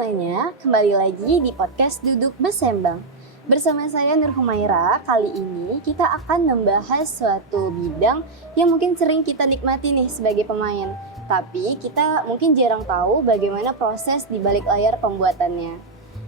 semuanya, kembali lagi di podcast Duduk Besembang. Bersama saya Nur Humaira, kali ini kita akan membahas suatu bidang yang mungkin sering kita nikmati nih sebagai pemain. Tapi kita mungkin jarang tahu bagaimana proses di balik layar pembuatannya.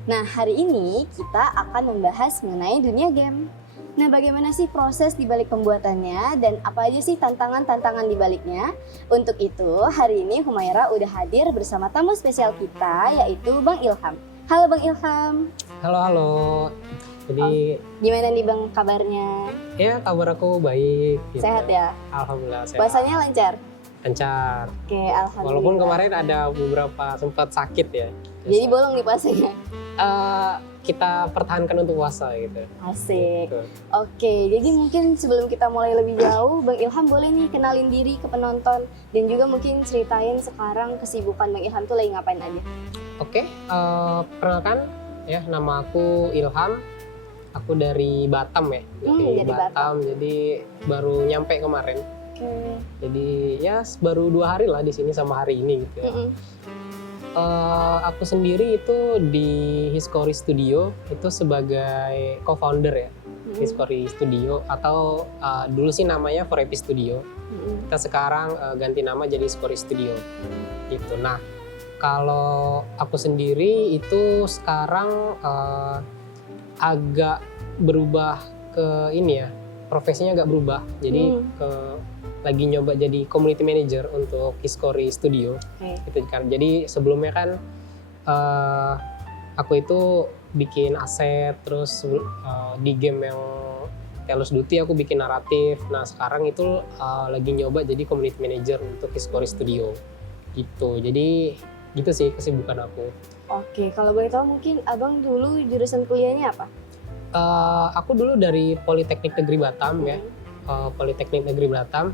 Nah, hari ini kita akan membahas mengenai dunia game. Nah, bagaimana sih proses di balik pembuatannya dan apa aja sih tantangan-tantangan di baliknya? Untuk itu, hari ini Humaira udah hadir bersama tamu spesial kita, yaitu Bang Ilham. Halo Bang Ilham. Halo. Jadi gimana nih Bang kabarnya? ya kabar aku baik. Gitu. Sehat ya? Alhamdulillah sehat. Puasanya lancar? Lancar. Oke, alhamdulillah. Walaupun kemarin ada beberapa sempat sakit ya. Jadi bolong nih puasanya? Kita pertahankan untuk puasa gitu. Asik. Gitu. Oke, jadi mungkin sebelum kita mulai lebih jauh, Bang Ilham boleh nih kenalin diri ke penonton dan juga mungkin ceritain sekarang kesibukan Bang Ilham tuh lagi ngapain aja. Oke, perkenalkan ya, nama aku Ilham. Aku dari Batam ya. Dari Batam. Jadi baru nyampe kemarin. Oke. Jadi ya baru 2 hari lah di sini sama hari ini gitu ya. Aku sendiri itu di History Studio itu sebagai co-founder ya. History Studio atau dulu sih namanya Forepi Studio. Kita sekarang ganti nama jadi History Studio. Gitu. Nah, kalau aku sendiri itu sekarang agak berubah ke ini ya. Profesinya agak berubah. Jadi lagi nyoba jadi community manager untuk History Studio. Gitu kan. Jadi sebelumnya kan aku itu bikin aset, terus di game yang Call of Duty aku bikin naratif. Nah sekarang itu lagi nyoba jadi community manager untuk History Studio. Gitu. Jadi gitu sih kesibukan aku. Oke, kalau boleh tahu mungkin abang dulu jurusan kuliahnya apa? Aku dulu dari Politeknik Negeri Batam ya. Politeknik Negeri Batam.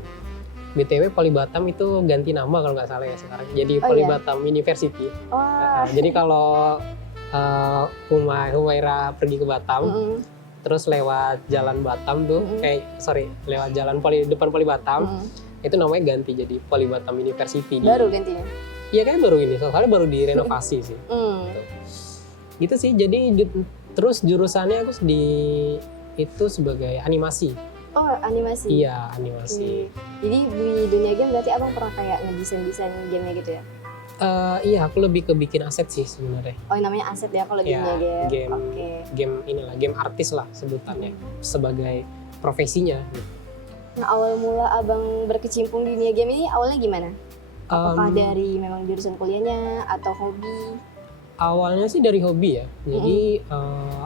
BTW Poli Batam itu ganti nama kalau nggak salah ya sekarang. Jadi Poli Batam University. Jadi kalau Humaira pergi ke Batam, terus lewat jalan Batam tuh, lewat jalan depan Poli Batam, itu namanya ganti jadi Poli Batam University. Baru gantinya? Iya kayaknya baru ini, soalnya baru direnovasi sih. Gitu sih, jadi terus jurusannya aku itu sebagai animasi. Oh, animasi? Iya, animasi. Jadi di dunia game berarti abang pernah kayak ngedesain gamenya gitu ya? Iya, aku lebih ke bikin aset sih sebenarnya. Oh, namanya aset ya kalau di dunia game? Game artis lah sebutannya, sebagai profesinya. Nah, awal mula abang berkecimpung di dunia game ini awalnya gimana? Apakah dari memang jurusan kuliahnya atau hobi? Awalnya sih dari hobi ya. Jadi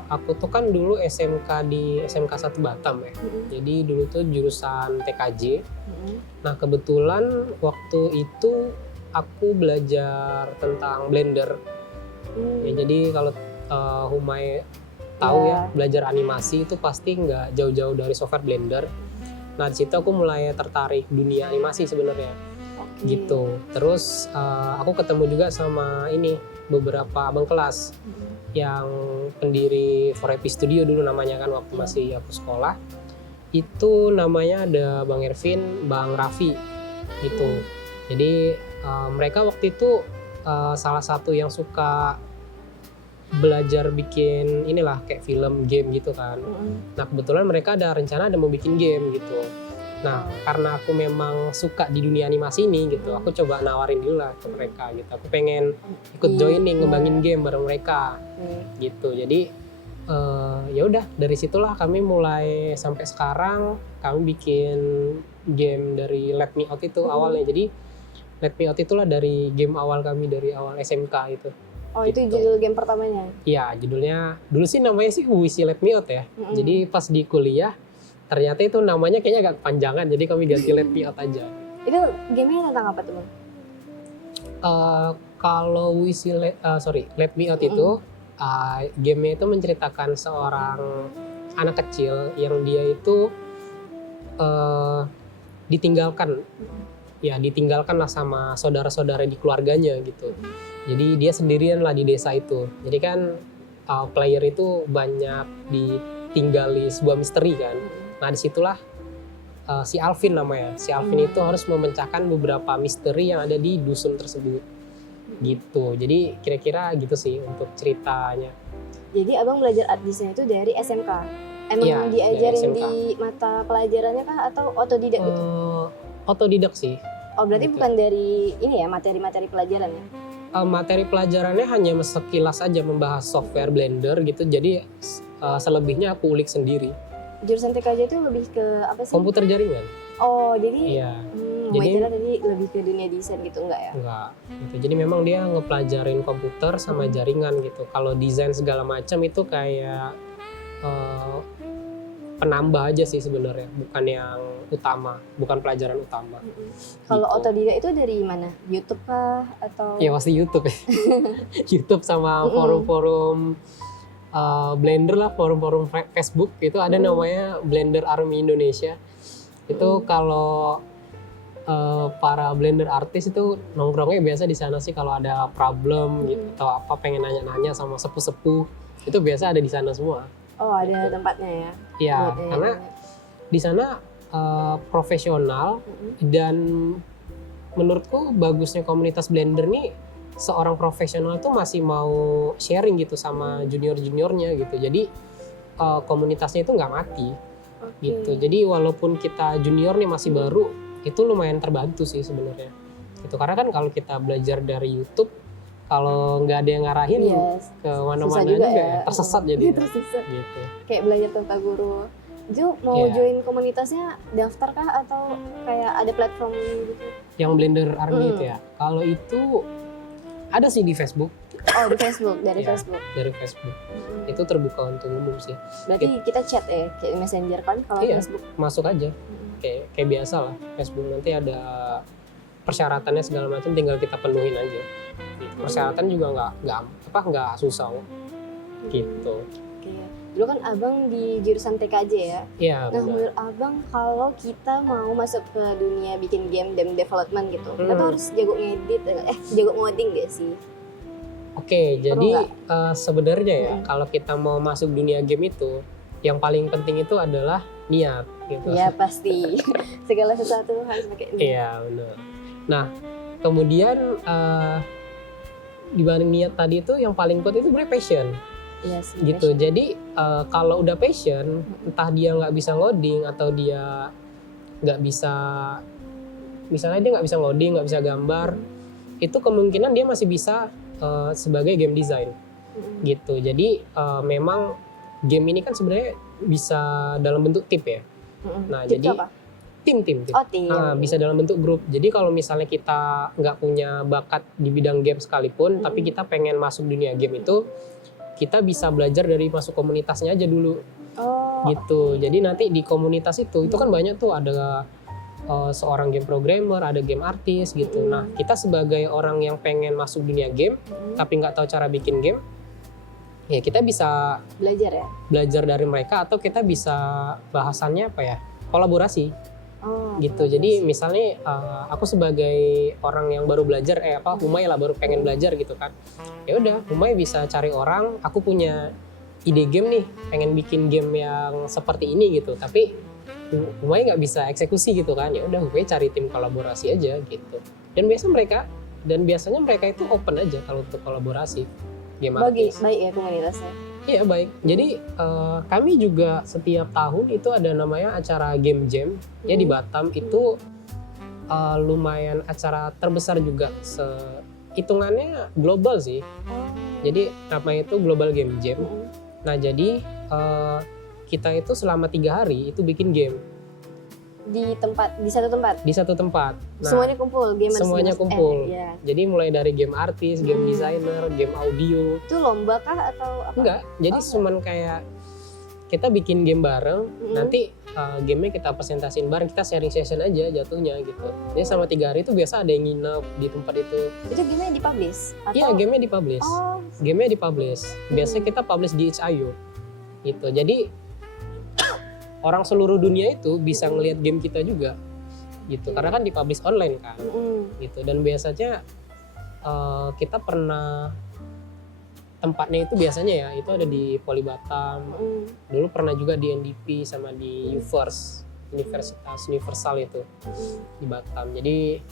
aku tuh kan dulu SMK di SMK 1 Batam ya. Jadi dulu tuh jurusan TKJ. Nah kebetulan waktu itu aku belajar tentang Blender. Ya, jadi kalau Humay tahu ya, belajar animasi itu pasti nggak jauh-jauh dari software Blender. Nah di situ aku mulai tertarik dunia animasi sebenarnya. Gitu. Terus aku ketemu juga sama beberapa abang kelas yang pendiri Forepi Studio dulu namanya kan waktu masih aku sekolah. Itu namanya ada Bang Ervin, Bang Raffi gitu. Jadi mereka waktu itu salah satu yang suka belajar bikin kayak film game gitu kan. Nah kebetulan mereka ada rencana mau bikin game gitu. Nah, karena aku memang suka di dunia animasi ini gitu, aku coba nawarin dulu lah ke mereka gitu. Aku pengen ikut join nih ngembangin game bareng mereka gitu. Jadi ya udah dari situlah kami mulai sampai sekarang kami bikin game dari Let Me Out itu awalnya. Jadi Let Me Out itulah dari game awal kami dari awal SMK itu. Oh gitu. Itu judul game pertamanya? Iya, judulnya dulu sih namanya sih Wisi Let Me Out ya. Jadi pas di kuliah ternyata itu namanya kayaknya agak kepanjangan, jadi kami ganti Let Me Out aja. Itu gamenya tentang apa tuh Bang? Kalau Let Me Out itu gamenya itu menceritakan seorang anak kecil yang dia itu ditinggalkan lah sama saudara-saudara di keluarganya gitu. Jadi dia sendirian lah di desa itu. Jadi kan player itu banyak ditinggali sebuah misteri kan. Nah disitulah si Alvin namanya. Si Alvin itu harus memecahkan beberapa misteri yang ada di dusun tersebut. gitu. Jadi kira-kira gitu sih untuk ceritanya. Jadi abang belajar art design itu dari SMK? Emang Iya, dari diajarin SMK. di mata pelajarannya kah atau otodidak gitu? Otodidak sih. Oh berarti gitu. bukan dari ini ya materi-materi pelajarannya? Materi pelajarannya hanya sekilas aja membahas software Blender gitu. Jadi selebihnya aku ulik sendiri. Jurusan TKJ itu lebih ke apa sih? Komputer jaringan. Oh jadi Iya. jadi Jadi- tadi lebih ke dunia desain gitu enggak ya? Enggak gitu. Jadi memang dia ngepelajarin komputer sama jaringan gitu. Kalau desain segala macam itu kayak penambah aja sih sebenarnya, bukan yang utama, bukan pelajaran utama. Kalau Gitu. otodidak itu dari mana? YouTube kah atau? Ya pasti YouTube ya. YouTube sama forum-forum Blender lah, forum-forum Facebook itu ada namanya Blender Army Indonesia. Itu kalau para Blender artis itu nongkrongnya biasa di sana sih kalau ada problem gitu atau apa pengen nanya-nanya sama sepuh-sepuh itu biasa ada di sana semua. Oh ada tempatnya ya? Iya, Buat karena di sana profesional dan menurutku bagusnya komunitas Blender nih seorang profesional itu masih mau sharing gitu sama junior-juniornya gitu. Jadi komunitasnya itu nggak mati Oke. gitu. Jadi walaupun kita junior nih masih baru, itu lumayan terbantu sih sebenarnya. Itu karena kan kalau kita belajar dari YouTube, kalau nggak ada yang ngarahin Yes. ke Susah mana-mana juga juga ya. ya, tersesat jadi Tersesat. gitu. Kayak belajar tanpa guru. Ju mau Iya. join komunitasnya daftar kah atau kayak ada platform gitu? Yang Blender Army itu ya. Kalau itu ada sih di Facebook, Oh di Facebook, dari Iya. Facebook. dari Facebook. Itu terbuka untuk umum sih. Berarti kita chat ya, kayak messenger kan kalau Iya. Facebook. Masuk aja. Kayak biasa lah. Facebook nanti ada persyaratannya segala macam, tinggal kita penuhin aja. Persyaratan juga nggak susah kok. Gitu. Oke. Dulu kan abang di jurusan TKJ ya. Iya. Nah benar. menurut abang kalau kita mau masuk ke dunia bikin game dan development gitu, kita tuh harus jago ngedit, jago ngoding gak sih? Oke, jadi nggak? sebenarnya ya kalau kita mau masuk dunia game itu, yang paling penting itu adalah niat gitu. Ya pasti. Segala sesuatu harus pakai niat. Iya benar. Nah kemudian dibanding niat tadi itu yang paling kuat itu sebenarnya passion Iya sih. gitu. passion. Jadi kalau udah passion, entah dia nggak bisa ngoding atau dia nggak bisa, misalnya dia nggak bisa ngoding, nggak bisa gambar, itu kemungkinan dia masih bisa sebagai game design gitu. Jadi memang game ini kan sebenarnya bisa dalam bentuk tim ya. Nah, Tip itu jadi apa? tim. Oh tim. Bisa dalam bentuk grup. Jadi kalau misalnya kita nggak punya bakat di bidang game sekalipun, tapi kita pengen masuk dunia game itu, kita bisa belajar dari masuk komunitasnya aja dulu, Oh. gitu. Jadi nanti di komunitas itu kan banyak tuh ada seorang game programmer, ada game artis gitu. Nah kita sebagai orang yang pengen masuk dunia game, tapi nggak tahu cara bikin game, ya kita bisa Belajar ya. belajar dari mereka atau kita bisa bahasannya apa ya, kolaborasi. Oh. Gitu. Jadi misalnya aku sebagai orang yang baru belajar Humay lah baru pengen belajar gitu kan. Ya udah, Humay bisa cari orang, aku punya ide game nih, pengen bikin game yang seperti ini gitu. Tapi Humay nggak bisa eksekusi gitu kan. Ya udah, Humay cari tim kolaborasi aja gitu. Dan biasanya mereka itu open aja kalau untuk kolaborasi. Game artis. Baik ya komunitasnya. Iya baik. Jadi kami juga setiap tahun itu ada namanya acara Game Jam ya di Batam. Itu lumayan acara terbesar juga. Hitungannya global sih. Jadi namanya itu Global Game Jam. Nah jadi kita itu selama 3 hari itu bikin game Di satu tempat. di satu tempat. Nah, Semuanya kumpul, gamers. semuanya kumpul. Iya. Jadi mulai dari game artis, game designer, game audio. Itu lomba kah atau apa? Enggak, jadi cuman kayak kita bikin game bareng, nanti gamenya kita presentasiin bareng, kita sharing session aja jatuhnya gitu. Jadi selama 3 hari itu biasa ada yang nginep di tempat itu. Itu gamenya dipublish? Iya, gamenya dipublish. Oh. Gamenya dipublish. Biasanya kita publish di itch.io gitu. Jadi orang seluruh dunia itu bisa ngelihat game kita juga gitu. Karena kan dipublish online kan gitu. Dan biasanya kita pernah tempatnya itu biasanya ya itu ada di Poli Batam. Dulu pernah juga di NDP sama di UVerse, Universitas Universal itu di Batam. Jadi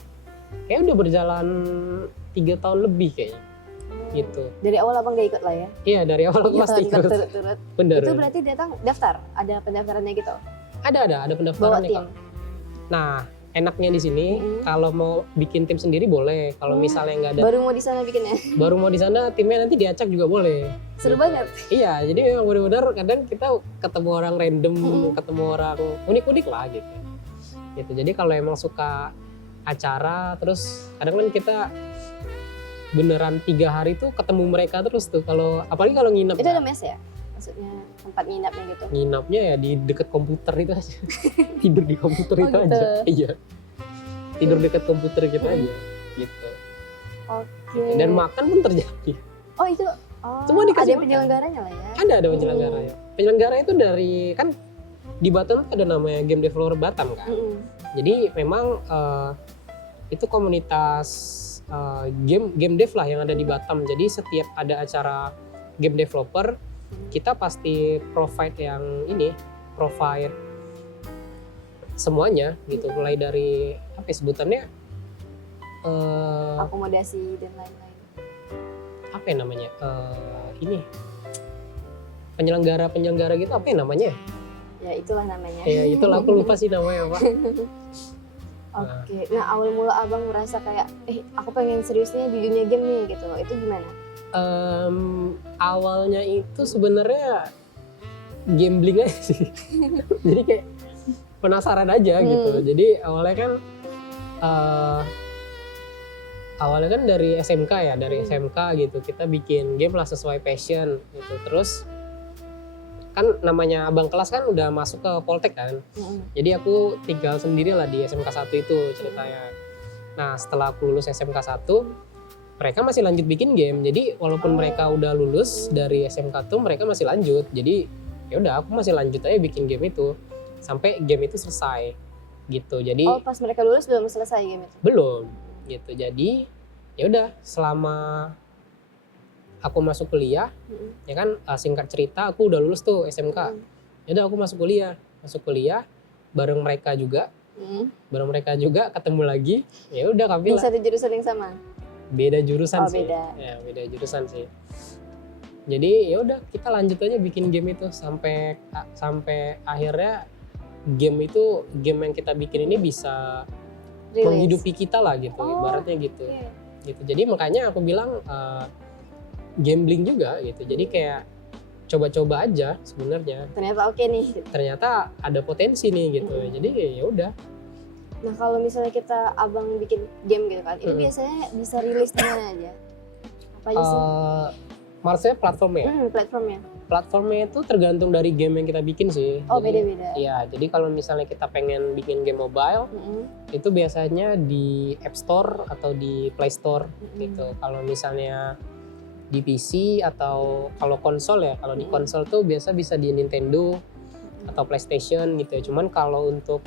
kayak udah berjalan 3 tahun lebih kayaknya gitu. Dari awal abang gak ikut lah ya? Iya, dari awal aku pasti ikut. Turut-turut. Bener. Itu berarti datang daftar? Ada pendaftarannya gitu? Ada Bawa pendaftarannya tim? Kak. Nah, enaknya di sini kalau mau bikin tim sendiri boleh. Kalau misalnya nggak ada, Baru mau di sana bikinnya? baru mau di sana timnya nanti diacak juga boleh. Seru banget. Iya, jadi memang benar-benar kadang kita ketemu orang random, ketemu orang unik-unik lah gitu. Gitu. Jadi kalau emang suka acara, terus kadang kan kita beneran 3 hari tuh ketemu mereka terus tuh. Kalau apalagi kalau nginep. Itu kan. ada mes ya? Maksudnya tempat nginapnya gitu? Nginapnya ya di deket komputer itu aja. Tidur di komputer Oh, itu gitu. aja. Iya. Tidur deket komputer gitu aja. Gitu. Oke. Dan makan pun terjadi. Oh itu, Semua dikasih ada makan. penyelenggaranya lah ya? Ada penyelenggaranya. Penyelenggara itu dari kan di Batam tuh ada namanya Game Developer Batam kan. Jadi memang itu komunitas game dev lah yang ada di Batam. Jadi setiap ada acara game developer kita pasti provide semuanya gitu, mulai dari apa ya sebutannya Akomodasi dan lain-lain. apa ya namanya ini penyelenggara gitu apa ya namanya Ya itulah namanya. ya itulah aku lupa sih namanya apa. Oke, nah awal mula abang merasa kayak, aku pengen seriusnya di dunia game nih gitu, itu gimana? Awalnya itu sebenarnya gambling aja sih. Jadi kayak penasaran aja gitu. Jadi awalnya kan dari SMK ya, dari SMK gitu. Kita bikin game lah sesuai passion gitu. Terus kan namanya abang kelas kan udah masuk ke Poltek kan. Jadi aku tinggal sendiri lah di SMK 1 itu ceritanya. Nah setelah aku lulus SMK 1, mereka masih lanjut bikin game. Jadi walaupun mereka udah lulus dari SMK tuh mereka masih lanjut. Jadi ya udah aku masih lanjut aja bikin game itu sampai game itu selesai gitu. Jadi pas mereka lulus belum selesai game itu? belum gitu. Jadi ya udah selama aku masuk kuliah, ya kan singkat cerita aku udah lulus tuh SMK. Ya udah aku masuk kuliah bareng mereka juga, ketemu lagi. Ya udah Di Kamila. satu jurusan yang sama? Beda jurusan sih. Beda. Ya beda jurusan sih. Jadi ya udah kita lanjut aja bikin game itu sampai akhirnya game yang kita bikin ini bisa Rilis. menghidupi kita lah gitu, ibaratnya gitu. Okay. Gitu. Jadi makanya aku bilang gambling juga gitu. Jadi kayak coba-coba aja sebenarnya. Ternyata oke nih. Gitu. Ternyata ada potensi nih gitu. Jadi ya udah. Nah kalau misalnya abang bikin game gitu kan, itu biasanya bisa rilis di mana aja? Apa aja sih? Maksudnya platformnya? Platformnya. Platformnya itu tergantung dari game yang kita bikin sih. Oh beda-beda. Iya, jadi kalau misalnya kita pengen bikin game mobile, itu biasanya di App Store atau di Play Store gitu. Kalau misalnya di PC atau kalau konsol ya, kalau di konsol tuh biasa bisa di Nintendo atau PlayStation gitu ya. Cuman kalau untuk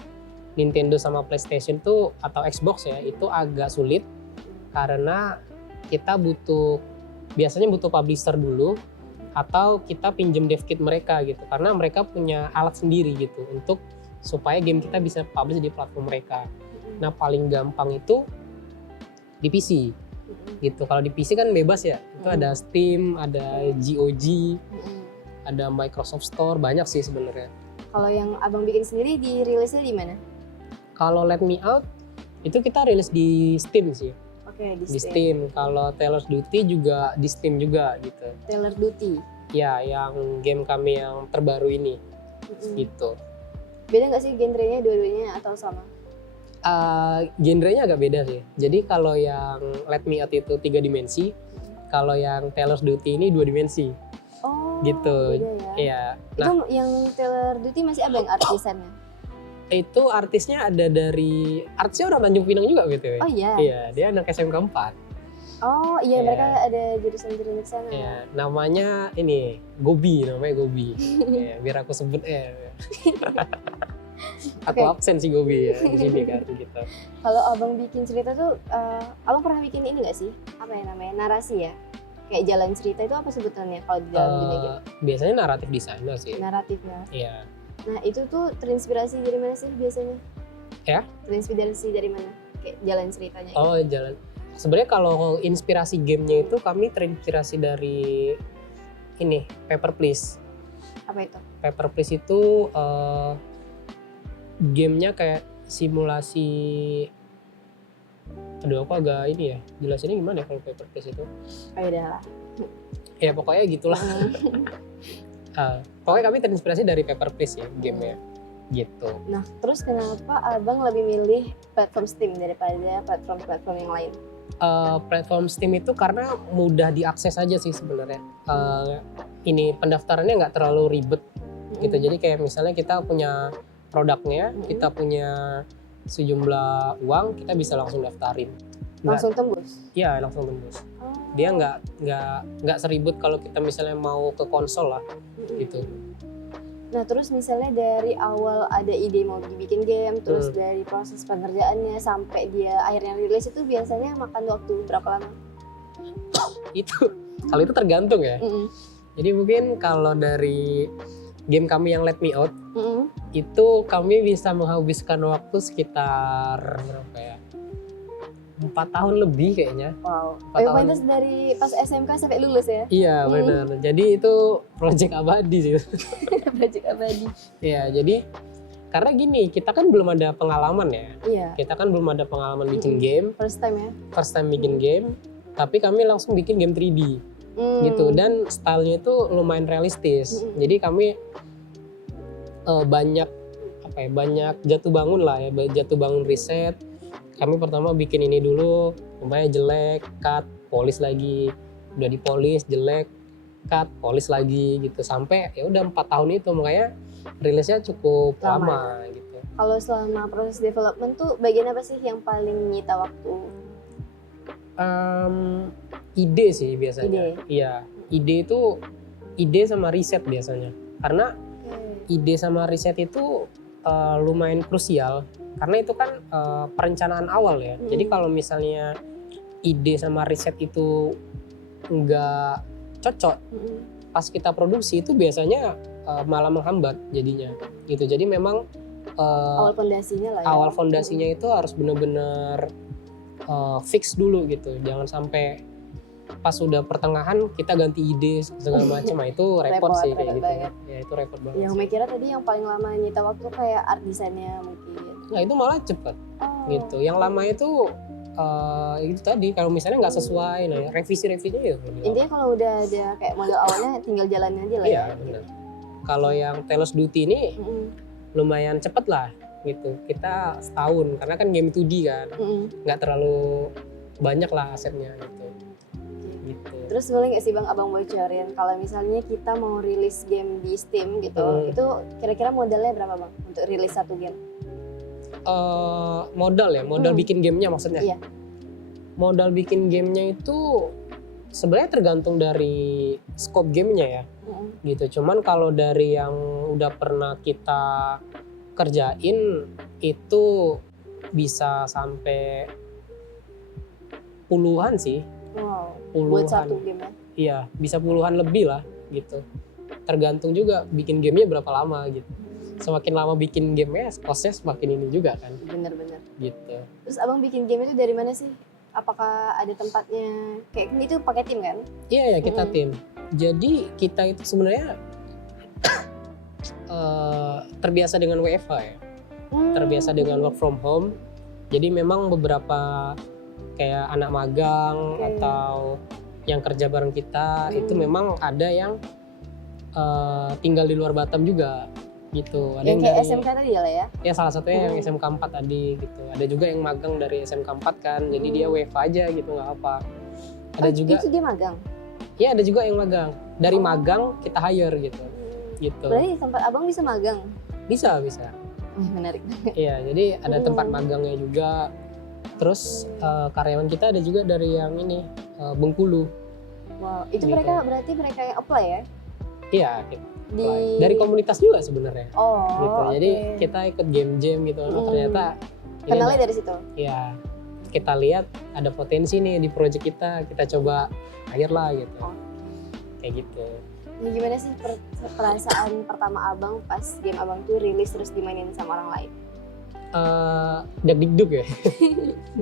Nintendo sama PlayStation tuh atau Xbox ya, itu agak sulit karena kita biasanya butuh publisher dulu atau kita pinjem dev kit mereka gitu, karena mereka punya alat sendiri gitu untuk supaya game kita bisa publish di platform mereka. Nah paling gampang itu di PC gitu. Kalau di PC kan bebas ya, itu ada Steam, ada GOG, ada Microsoft Store, banyak sih sebenarnya. Kalau yang abang bikin sendiri dirilisnya di mana? Kalau Let Me Out itu kita rilis di Steam sih. Oke, di Steam. Kalau Taylor's Duty juga di Steam juga gitu. Taylor Duty. Ya, yang game kami yang terbaru ini. Gitu. Beda nggak sih genrenya dua-duanya atau sama? Genrenya agak beda sih. Jadi kalau yang Let Me Out itu 3 dimensi, kalau yang Taylor's Duty ini 2 dimensi. Oh, gitu. Beda ya. Iya. Itu yang Taylor Duty masih abang artisannya? Itu artisnya artisnya orang Tanjung Pinang juga gitu ya. Oh iya. Iya, dia anak SMK 4. Oh iya, Iya. mereka ada jurusan-jurusan di sana. Iya, namanya Gobi. Ya, biar aku sebut aku absen sih Gobi ya di sini kan gitu. Kalau abang bikin cerita tuh, abang pernah bikin ini nggak sih? Apa yang namanya narasi ya? Kayak jalan cerita itu apa sebutannya kalau di dalam dunia game? Biasanya naratif designer sih. Naratif ya. Iya. Nah itu tuh terinspirasi dari mana sih biasanya? Ya? Terinspirasi dari mana? kayak jalan ceritanya? Oh, jalan. Sebenarnya kalau inspirasi gamenya itu kami terinspirasi dari ini, Paper Please. Apa itu? Paper Please itu gamenya kayak simulasi. Aduh, aku agak ini ya, jelasinnya gimana ya kalau Paper Please itu? Oh ya lah. Ya pokoknya gitulah. Pokoknya kami terinspirasi dari Paper Please ya gamenya. Gitu. Nah, terus kenapa abang lebih milih platform Steam daripada platform-platform yang lain? Platform Steam itu karena mudah diakses aja sih sebenarnya. Ini pendaftarannya nggak terlalu ribet gitu. Jadi kayak misalnya kita punya produknya, kita punya sejumlah uang, kita bisa langsung daftarin. Langsung tembus? Iya, langsung tembus. Dia nggak seribut kalau kita misalnya mau ke konsol lah gitu. Nah, terus misalnya dari awal ada ide mau dibikin game, terus dari proses pengerjaannya sampai dia akhirnya rilis itu biasanya makan waktu berapa lama? Kalau itu tergantung ya. Jadi mungkin kalau dari game kami yang Let Me Out, itu kami bisa menghabiskan waktu sekitar berapa ya? 4 tahun lebih kayaknya. Wow. 4 tahun. Pantas dari pas SMK sampai lulus ya? Iya benar. Jadi itu project abadi sih. Project abadi. Iya, jadi karena gini, kita kan belum ada pengalaman ya. Iya. Kita kan belum ada pengalaman bikin game. First time ya? First time bikin game. Tapi kami langsung bikin game 3D. Gitu. Dan stylenya itu lumayan realistis. Jadi kami banyak jatuh bangun lah ya. Jatuh bangun riset. Kami pertama bikin ini dulu, lumayan jelek, cut, polish lagi, udah dipolish, jelek, cut, polish lagi gitu sampai ya udah 4 tahun itu, makanya rilisnya cukup lama gitu. Kalau selama proses development tuh bagian apa sih yang paling nyita waktu? Ide sih biasanya. Iya, ide sama riset biasanya. Karena ide sama riset itu lumayan krusial. Karena itu kan perencanaan awal ya. Jadi kalau misalnya ide sama riset itu nggak cocok, pas kita produksi itu biasanya malah menghambat jadinya. Gitu. Jadi memang awal fondasinya lah ya. Awal fondasinya itu harus benar-benar fix dulu gitu. Jangan sampai pas sudah pertengahan kita ganti ide segala macam. Nah, itu repot sih kayak gitu. Banget. Ya itu repot banget. Yang mikirnya tadi yang paling lama nyita waktu kayak art desainnya mungkin. Nah itu malah cepet gitu. Yang lama itu itu tadi kalau misalnya nggak sesuai, nah revisi-revisinya ya. Intinya kalau udah ada kayak model awalnya tinggal jalannya aja lah. Iya benar. Kalau yang Talos Duty ini lumayan cepet lah gitu. Kita setahun karena kan game 2D kan, nggak terlalu banyak lah asetnya gitu. Terus boleh nggak sih bang abang bocorin kalau misalnya kita mau rilis game di Steam gitu, itu kira-kira modalnya berapa bang untuk rilis satu game? Modal bikin gamenya maksudnya. Iya. Modal bikin gamenya itu sebenarnya tergantung dari scope gamenya ya. Gitu. Cuman kalau dari yang udah pernah kita kerjain itu bisa sampai puluhan sih. Wow. Puluhan. Buat satu game ya? Iya, bisa puluhan lebih lah gitu. Tergantung juga bikin gamenya berapa lama gitu. Semakin lama bikin gamenya, costnya semakin ini juga kan. Bener-bener. Gitu. Terus abang bikin game itu dari mana sih? Apakah ada tempatnya? Kayak itu pakai tim kan? Iya ya kita tim. Jadi kita itu sebenarnya terbiasa dengan WFH ya. Terbiasa dengan work from home. Jadi memang beberapa kayak anak magang atau yang kerja bareng kita itu memang ada yang tinggal di luar Batam juga gitu. Ada yang kayak dari SMK tadi lah ya? Ya salah satunya yang SMK 4 tadi gitu. Ada juga yang magang dari SMK 4 kan, jadi dia WFH aja gitu nggak apa. Ada juga. Itu dia magang? Iya ada juga yang magang. Dari magang kita hire gitu. Gitu. Berarti tempat abang bisa magang? Bisa. Menarik. Iya jadi ada tempat magangnya juga. Terus karyawan kita ada juga dari yang ini Bengkulu. Wow, itu gitu. berarti mereka yang apply ya? Iya, dari komunitas juga sebenarnya. Oh, gitu. Jadi kita ikut game jam gitu. Ternyata kenalnya dari situ. Iya. Kita lihat ada potensi nih di project kita coba hire lah gitu. Kayak gitu. Nah, gimana sih perasaan pertama abang pas game abang tuh rilis terus dimainin sama orang lain? deg-deg ya.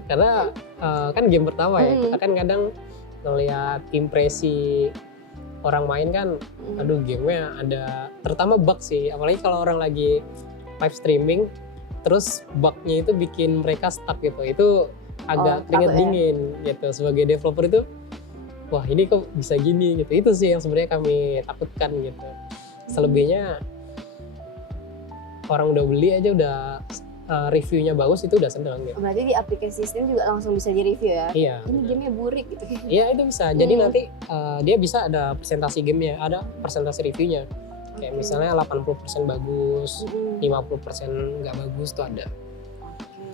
Karena kan game pertama ya, kita kan kadang ngelihat impresi orang main kan, aduh gamenya ada, terutama bug sih, apalagi kalau orang lagi live streaming, terus bugnya itu bikin mereka stuck gitu, itu agak keringet dingin gitu. Sebagai developer itu, wah ini kok bisa gini gitu, itu sih yang sebenarnya kami takutkan gitu. Selebihnya orang udah beli aja udah reviewnya bagus, itu udah seneng gitu. Berarti di aplikasi Steam juga langsung bisa di-review ya? Iya. Ini gamenya burik gitu. Iya itu bisa. Jadi nanti dia bisa ada presentasi gamenya, ada presentasi reviewnya. Kayak misalnya 80% bagus, 50% nggak bagus tuh ada.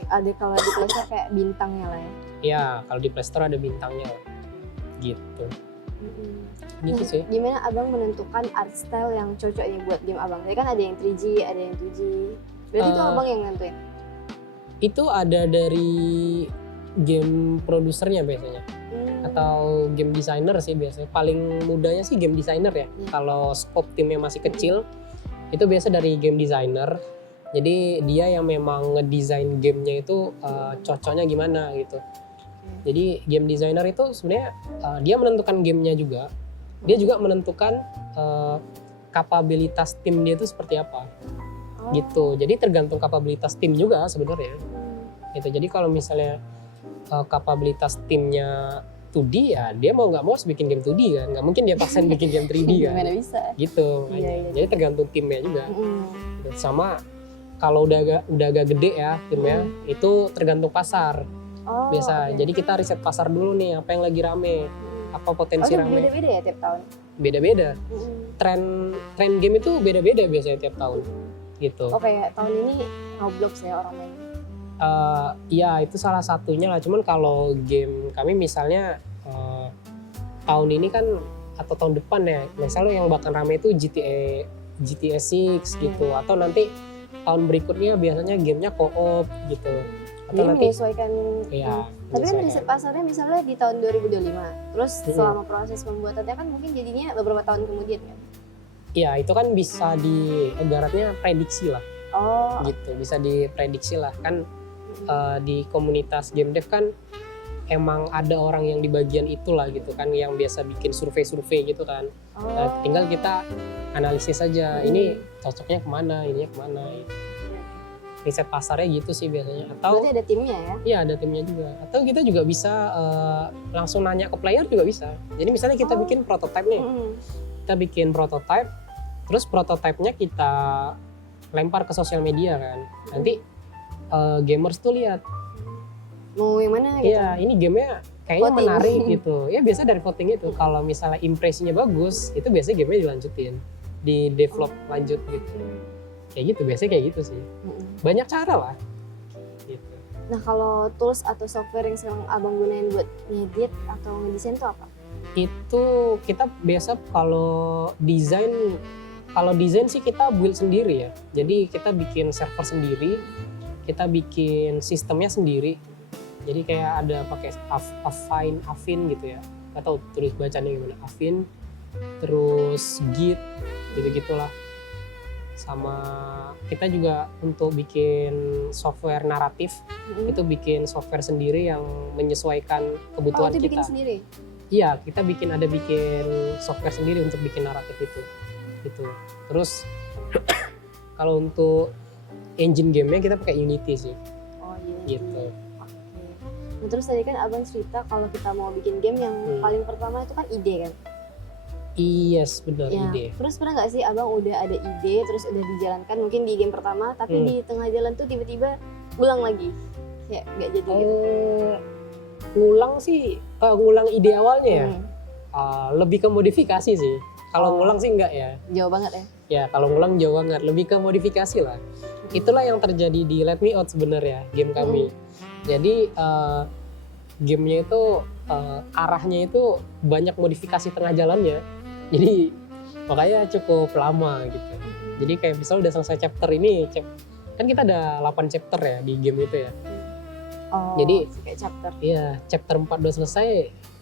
Ada kalau di Play Store kayak bintangnya lah ya? Iya, kalau di Play Store ada bintangnya gitu. Gitu sih. Gimana abang menentukan art style yang cocok nih buat game abang? Jadi kan ada yang 3G, ada yang 2G. Berarti itu abang yang nentuin? Itu ada dari game produsernya biasanya. Atau game designer sih biasanya. Paling mudahnya sih game designer ya. Kalau scope timnya masih kecil, itu biasa dari game designer. Jadi dia yang memang ngedesain gamenya itu cocoknya gimana gitu. Jadi game designer itu sebenarnya dia menentukan gamenya juga. Dia juga menentukan kapabilitas tim dia itu seperti apa. Gitu. Jadi tergantung kapabilitas tim juga sebenarnya. Gitu. Jadi kalau misalnya kapabilitas timnya 2D ya dia mau nggak mau harus bikin game 2D kan, nggak mungkin dia paksain bikin game 3D kan. Gimana bisa? Gitu. Iya. Jadi tergantung timnya juga. Sama kalau udah agak gede ya timnya, itu tergantung pasar. Biasa. Jadi kita riset pasar dulu nih, apa yang lagi rame, apa potensi rame. Beda-beda ya tiap tahun? Beda-beda. Tren game itu beda-beda biasanya tiap tahun. Gitu. Kayak tahun ini Roblox ya orang main. Ya itu salah satunya lah. Cuman kalau game kami misalnya tahun ini kan atau tahun depan ya, misalnya yang bakal rame itu GTA 6 gitu, atau nanti tahun berikutnya biasanya gamenya co-op gitu. Atau Jadi nanti menyesuaikan. Iya. Tapi kan riset pasarnya misalnya di tahun 2025, terus selama proses pembuatannya kan mungkin jadinya beberapa tahun kemudian kan? Iya itu kan bisa ibaratnya prediksi lah. Gitu, bisa diprediksi lah kan. Di komunitas game dev kan emang ada orang yang di bagian itulah gitu kan, yang biasa bikin survei gitu kan. Tinggal kita analisis saja, ini cocoknya kemana, ininya kemana gitu. Riset pasarnya gitu sih biasanya. Atau berarti ada timnya ya? Iya ada timnya juga. Atau kita juga bisa langsung nanya ke player juga bisa. Jadi misalnya kita bikin prototype nih, kita bikin prototype, terus prototipenya kita lempar ke sosial media kan. Nanti gamers tuh lihat mau yang mana gitu. Iya, ini gamenya kayaknya menarik gitu. Ya biasa dari voting itu. Kalau misalnya impresinya bagus, itu biasanya gamenya dilanjutin, di develop lanjut gitu. Kayak gitu, biasanya kayak gitu sih. Banyak cara lah. Gitu. Nah kalau tools atau software yang sekarang abang gunain buat ngedit atau ngedesain itu apa? Itu kita biasa kalau desain sih kita build sendiri ya. Jadi kita bikin server sendiri, kita bikin sistemnya sendiri. Jadi kayak ada pakai Affin gitu ya. Nggak tahu tulis bacanya gimana, Affin. Terus Git, gitu-gitulah. Sama kita juga untuk bikin software naratif, itu bikin software sendiri yang menyesuaikan kebutuhan itu kita. bikin sendiri? Iya, kita bikin software sendiri untuk bikin naratif itu. Gitu. Terus kalau untuk engine game-nya kita pakai Unity sih. Unity. Gitu. Nah, terus tadi kan abang cerita kalau kita mau bikin game yang paling pertama itu kan ide kan? Yes, benar ide. Terus pernah nggak sih abang udah ada ide terus udah dijalankan mungkin di game pertama, tapi di tengah jalan tuh tiba-tiba ulang lagi, ya nggak jadi gitu? Ngulang ide awalnya ya. Lebih ke modifikasi sih. Kalau ngulang sih enggak ya. Jauh banget ya? Ya kalau ngulang jauh banget, lebih ke modifikasi lah. Itulah yang terjadi di Let Me Out sebenarnya game kami. Jadi gamenya itu arahnya itu banyak modifikasi tengah jalannya. Jadi makanya cukup lama gitu. Jadi kayak misalnya udah selesai chapter ini, kan kita ada 8 chapter ya di game itu ya. Jadi kayak chapter. Iya, chapter 4 udah selesai.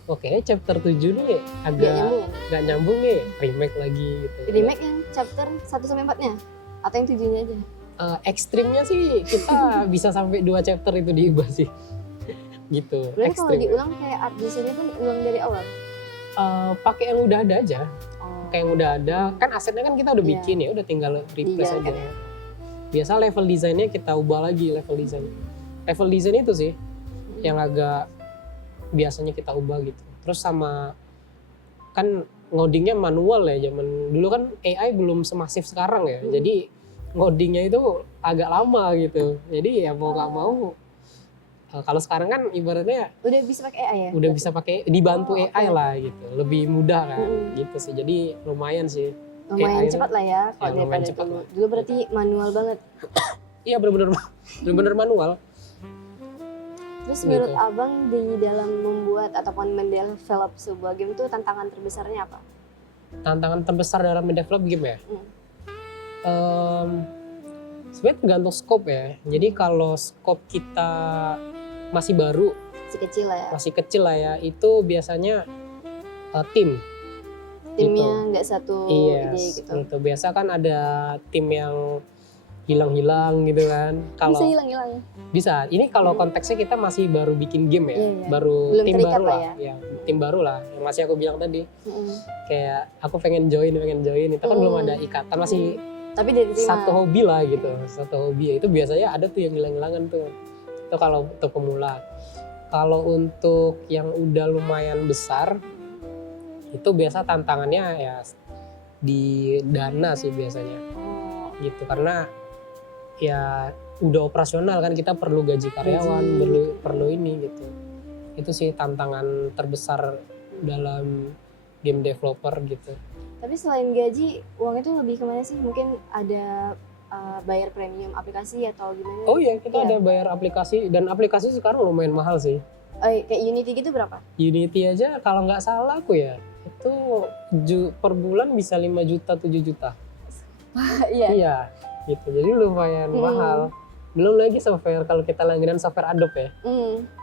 Oke, chapter 7 nih agak gak nyambung nih, remake lagi gitu. Remake yang chapter 1-4-nya? Atau yang 7-nya aja? Ekstrimnya sih kita bisa sampai 2 chapter itu diubah sih. Gitu. Berarti kalau Ekstrim. diulang kayak art desainnya pun ulang dari awal? Pakai yang udah ada aja. Oh. Kayak yang udah ada, kan asetnya kan kita udah Iya. bikin ya, udah tinggal replace aja. Dijalankan ya. Biasa level desainnya kita ubah lagi level desain. Level desain itu sih yang agak biasanya kita ubah gitu. Terus sama kan ngodingnya manual ya, zaman dulu kan AI belum semasif sekarang ya. Jadi ngodingnya itu agak lama gitu. Jadi ya mau nggak mau kalau sekarang kan ibaratnya Udah bisa pakai AI ya? udah bisa pakai dibantu Oh, AI oke. lah gitu. Lebih mudah kan Mm-mm. gitu sih. Jadi lumayan sih. Lumayan AI cepat lah ya kalau lumayan daripada cepat dulu. lah. Dulu berarti manual banget. Iya benar-benar manual. Terus Gitu. menurut abang di dalam membuat ataupun mendevelop sebuah game tuh tantangan terbesarnya apa? Tantangan terbesar dalam mendevelop game ya. Sebenarnya tergantung scope ya. Jadi kalau scope kita masih baru, Si kecil lah ya. masih kecil lah ya, itu biasanya tim. Timnya nggak satu Iya, ide gitu. gitu. Biasa kan ada tim yang hilang-hilang gitu kan. Bisa Kalau hilang-hilang. bisa. Ini kalau konteksnya kita masih baru bikin game ya, Iya, iya. baru Belum tim terikat baru lah lah. Ya, tim baru lah. Yang masih aku bilang tadi, Mm-mm. kayak aku pengen join, itu kan belum ada ikatan, masih Tapi dari terima. satu hobi lah gitu, satu hobi. Itu biasanya ada tuh yang hilang-hilangan tuh. Itu kalau untuk pemula. Kalau untuk yang udah lumayan besar, itu biasa tantangannya ya di dana sih biasanya Oh, gitu, karena ya udah operasional kan, kita perlu gaji karyawan, perlu ini gitu. Itu sih tantangan terbesar dalam game developer gitu. tapi selain gaji, uang itu lebih kemana sih? Mungkin ada bayar premium aplikasi atau gimana? Oh iya, kita Iya. ada bayar aplikasi, dan aplikasi sekarang lumayan mahal sih. Kayak Unity gitu berapa? Unity aja kalau nggak salah aku ya, itu per bulan bisa 5 juta, 7 juta. Iya. Iya, gitu. Jadi lumayan mahal. Belum lagi software, kalau kita langganan software Adobe ya,